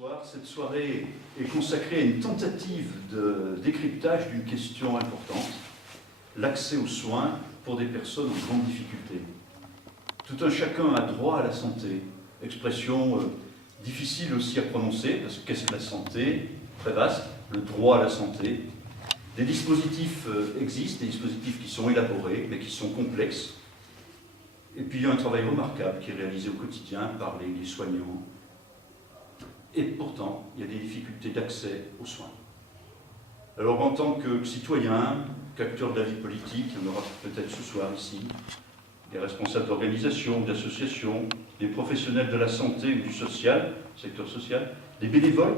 Bonsoir. Cette soirée est consacrée à une tentative de décryptage d'une question importante, l'accès aux soins pour des personnes en grande difficulté. Tout un chacun a droit à la santé, expression difficile aussi à prononcer, parce que qu'est-ce que la santé? Très vaste, le droit à la santé. Des dispositifs existent, des dispositifs qui sont élaborés, mais qui sont complexes. Et puis il y a un travail remarquable qui est réalisé au quotidien par les soignants. Et pourtant, il y a des difficultés d'accès aux soins. Alors en tant que citoyen, qu'acteur de la vie politique, il y en aura peut-être ce soir ici, des responsables d'organisations, d'associations, des professionnels de la santé ou du social, secteur social, des bénévoles.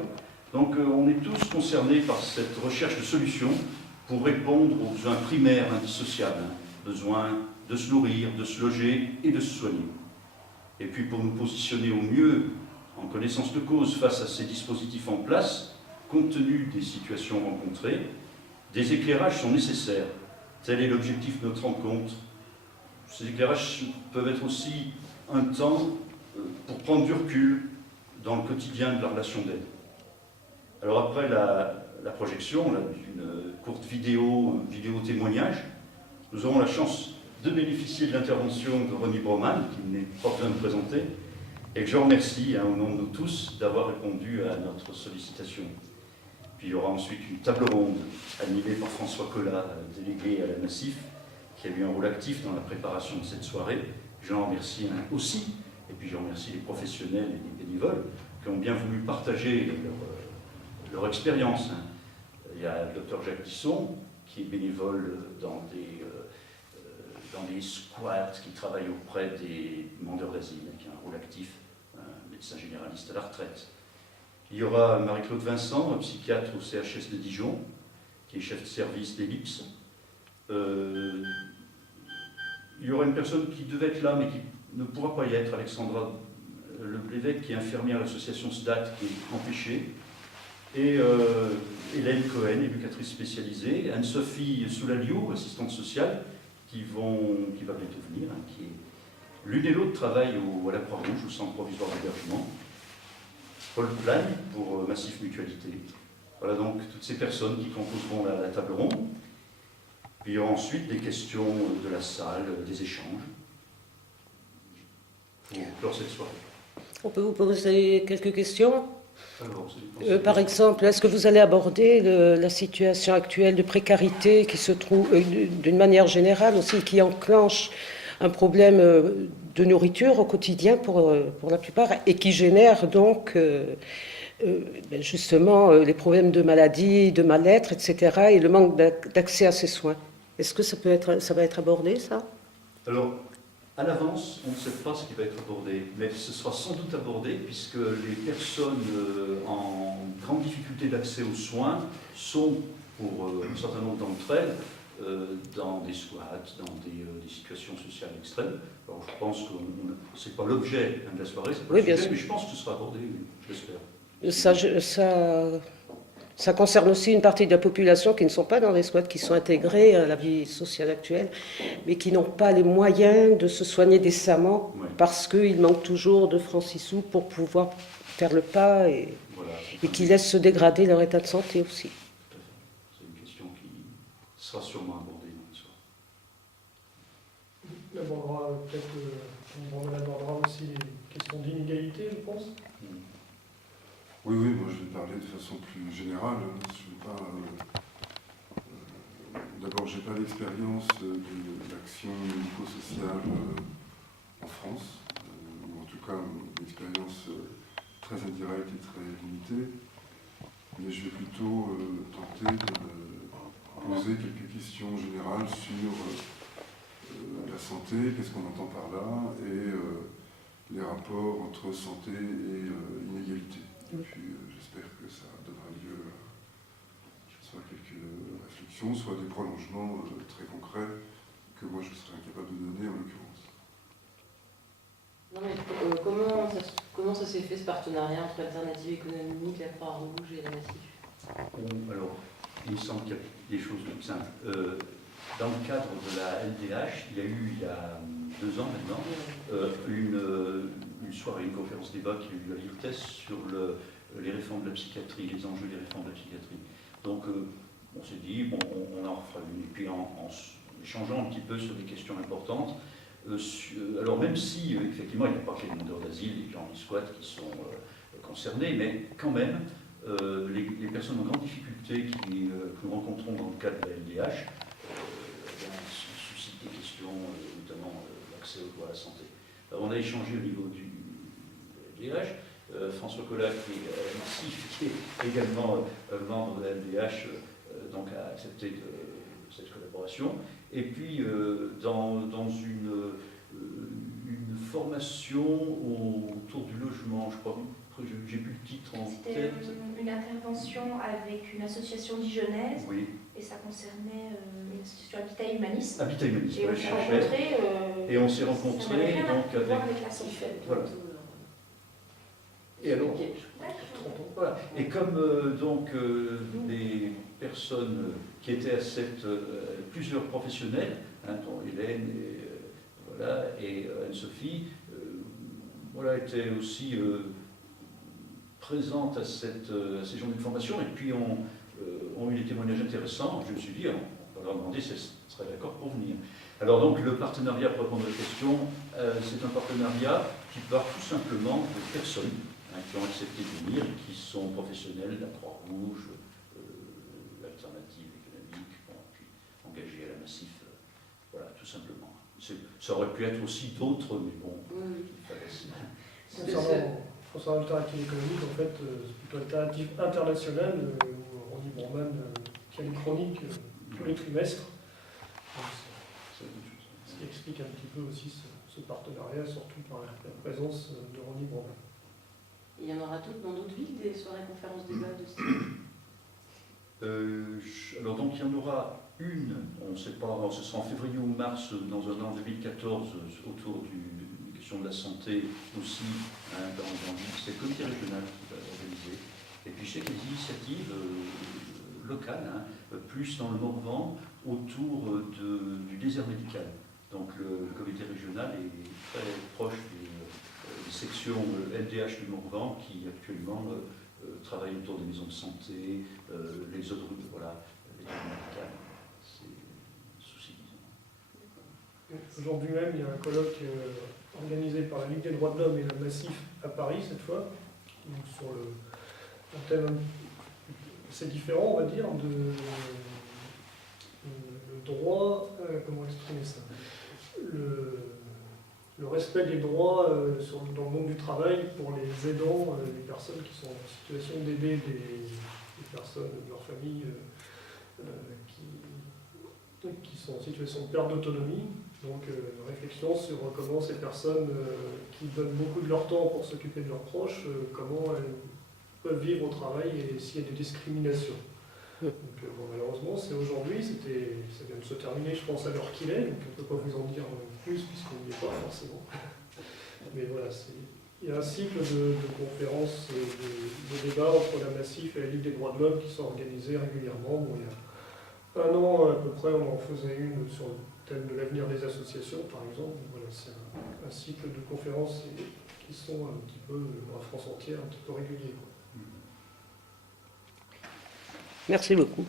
Donc on est tous concernés par cette recherche de solutions pour répondre aux besoins primaires indissociables, besoin de se nourrir, de se loger et de se soigner. Et puis pour nous positionner au mieux, en connaissance de cause, face à ces dispositifs en place, compte tenu des situations rencontrées, des éclairages sont nécessaires. Tel est l'objectif de notre rencontre. Ces éclairages peuvent être aussi un temps pour prendre du recul dans le quotidien de la relation d'aide. Alors après la projection d'une courte vidéo témoignage, nous aurons la chance de bénéficier de l'intervention de Ronnie Broman, qui n'est pas besoin de présenter, et que je remercie au nom de nous tous d'avoir répondu à notre sollicitation. Puis il y aura ensuite une table ronde animée par François Collat, délégué à la Massif, qui a eu un rôle actif dans la préparation de cette soirée. Je l'en remercie aussi, et puis je remercie les professionnels et les bénévoles qui ont bien voulu partager leur expérience. Il y a le docteur Jacques Disson, qui est bénévole dans des squats, qui travaille auprès des demandeurs d'asile, qui a un rôle actif, un médecin généraliste à la retraite. Il y aura Marie-Claude Vincent, psychiatre au CHS de Dijon, qui est chef de service d'Ellipse. Il y aura une personne qui devait être là, mais qui ne pourra pas y être, Alexandra Leblévec, qui est infirmière à l'association SDAT, qui est empêchée. Et Hélène Cohen, éducatrice spécialisée, Anne-Sophie Soulaliou, assistante sociale, qui va bientôt venir, qui est l'une et l'autre travaillent à la Croix-Rouge, au centre provisoire d'hébergement. Paul Plagne pour Massif Mutualité. Voilà donc toutes ces personnes qui composeront la table ronde. Puis il y aura ensuite des questions de la salle, des échanges pour clore cette soirée. On peut vous poser quelques questions? Alors, par exemple, est-ce que vous allez aborder la situation actuelle de précarité qui se trouve, d'une manière générale aussi, qui enclenche un problème de nourriture au quotidien pour la plupart, et qui génère donc justement les problèmes de maladie, de mal-être, etc., et le manque d'accès à ces soins? Est-ce que ça va être abordé, ça? Alors, à l'avance, on ne sait pas ce qui va être abordé, mais ce sera sans doute abordé puisque les personnes en grande difficulté d'accès aux soins sont, pour un certain nombre d'entre elles, dans des squats, dans des situations sociales extrêmes. Alors je pense que ce n'est pas l'objet de la soirée, c'est pas le sujet, mais je pense que ce sera abordé, j'espère. Ça concerne aussi une partie de la population qui ne sont pas dans les squats, qui sont intégrés à la vie sociale actuelle, mais qui n'ont pas les moyens de se soigner décemment, oui, parce qu'il manque toujours de francs 6 sous pour pouvoir faire le pas et qui laissent se dégrader leur état de santé aussi. C'est une question qui sera sûrement abordée dans le soir. On abordera aussi les questions d'inégalité, je pense. Oui, moi je vais parler de façon plus générale. Je vais pas. D'abord, j'ai pas d'expérience de l'action médico-sociale en France, ou en tout cas une expérience très indirecte et très limitée. Mais je vais plutôt tenter de poser quelques questions générales sur la santé, qu'est-ce qu'on entend par là, et les rapports entre santé et inégalité. Et puis j'espère que ça donnera lieu à soit quelques réflexions, soit des prolongements très concrets que moi je serais incapable de donner en l'occurrence. Non mais comment ça s'est fait ce partenariat entre Alternative économique, la Croix-Rouge et la Massif? Alors, il me semble qu'il y a des choses plus simples. Dans le cadre de la LDH, il y a eu, il y a 2 ans maintenant, une soirée, une conférence débat qui a eu à l'IRTES sur les réformes de la psychiatrie, les enjeux des réformes de la psychiatrie. Donc on s'est dit, bon, on en refera une, et puis en échangeant un petit peu sur des questions importantes, alors même si effectivement il n'y a pas que les demandeurs d'asile, les gens en squat qui sont concernés, mais quand même, les personnes en grande difficulté que nous rencontrons dans le cadre de la LDH suscitent des questions, notamment l'accès aux droits à la santé. Alors, on a échangé au niveau du LDH. François Collat, qui est ici, qui est également membre de la LDH, donc a accepté cette collaboration. Et puis, dans une formation autour du logement, je crois, j'ai plus le titre en tête. C'était une intervention avec une association dijonnaise, oui. Et ça concernait une association Habitat Humaniste. Habitat Humaniste, et ouais, on s'est rencontrés donc avec la voilà. Et alors, voilà. Et comme des personnes qui étaient à plusieurs professionnels, hein, dont Hélène et Anne-Sophie, étaient aussi présentes à ces journées de formation, et puis ont eu des témoignages intéressants. Je me suis dit, on va leur demander si elles seraient d'accord pour venir. Alors donc, le partenariat, pour répondre à la question, c'est un partenariat qui part tout simplement de personnes qui ont accepté de venir, qui sont professionnels de la Croix-Rouge, l'alternative économique, puis engagés à la Massif, voilà, tout simplement. Ça aurait pu être aussi d'autres, mais bon, il fallait... Concernant l'alternative économique, en fait, c'est plutôt l'alternative internationale, où Ronnie Bormann qui a une chronique tous les trimestres. Ce qui explique un petit peu aussi ce partenariat, surtout par la présence de Ronnie Bormann. Il y en aura dans d'autres villes, des soirées conférences débats de style alors donc il y en aura une, on ne sait pas, ce sera en février ou mars, dans un an 2014, autour des questions de la santé aussi, hein, dans c'est le comité régional qui va organiser. Et puis je sais qu'il y a des initiatives locales, hein, plus dans le Morvan, autour du désert médical. Donc le comité régional est très proche des sections LDH du Morvan qui actuellement travaillent autour des maisons de santé, les autres, voilà, les zones médicales. C'est un souci, disons. Aujourd'hui même, il y a un colloque organisé par la Ligue des droits de l'homme et la Massif à Paris, cette fois, sur un thème assez différent, on va dire, de le droit, comment exprimer ça, le respect des droits dans le monde du travail pour les aidants, les personnes qui sont en situation d'aider des personnes de leur famille qui sont en situation de perte d'autonomie. Donc une réflexion sur comment ces personnes qui donnent beaucoup de leur temps pour s'occuper de leurs proches, comment elles peuvent vivre au travail et s'il y a des discriminations. Donc malheureusement, c'est aujourd'hui, ça vient de se terminer, je pense, à l'heure qu'il est, donc on ne peut pas vous en dire plus puisqu'on n'y est pas forcément. Mais voilà, il y a un cycle de conférences, de débats entre la Massif et la Ligue des droits de l'homme qui sont organisés régulièrement. Bon, il y a un an à peu près, on en faisait une sur le thème de l'avenir des associations, par exemple. Voilà, c'est un cycle de conférences qui sont un petit peu, dans la France entière, un petit peu réguliers, quoi. Merci beaucoup.